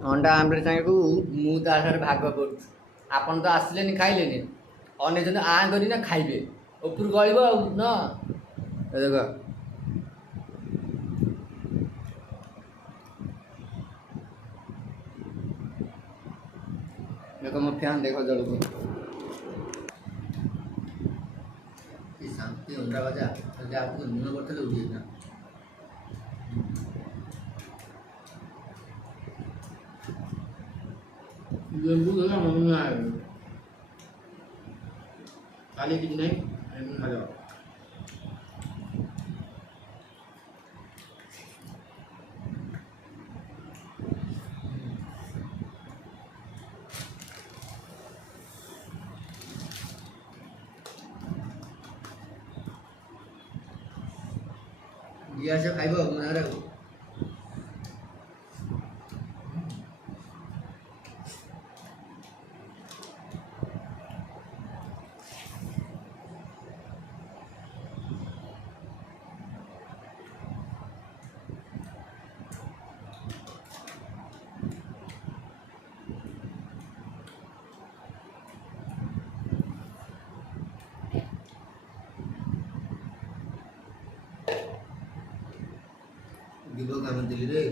अंडा आमलेट साଙ୍ଗेକୁ ମୁଁ ତା ସାଙ୍ଗରେ ଭାଗ କରୁଛି। ଆପଣ ତ ଆସିଲେନି ଖାଇଲେନି, ଅନେଇଛନ୍ତି ଆଁ କରିନା ଖାଇବେ, ଉପରୁ ଗଳିବ ଆଉ ନା। ଏ ଦେଖ देखो ମୋ ଫ୍ୟାନ୍ ଦେଖ ଜଳକୁ କି ଶାନ୍ତି ଅଣ୍ଡା ଭଜା ଯଦି आपको ଲୁଣ କରିଥିଲେ ଉଡ଼ିଯାଇଥାନ୍ତା। ଲେମ୍ବୁ ଦେଲା ମନ ନାହିଁ ଖାଲି କିଛି ନାହିଁ ଏମିତି ଖାଇଦେବ। ଯିଏ ଆସିବ ଖାଇବ ମୋ ସାଙ୍ଗରେ ଆଉ। ଯିବ କାମ ଦିଲ୍ଲୀରେ।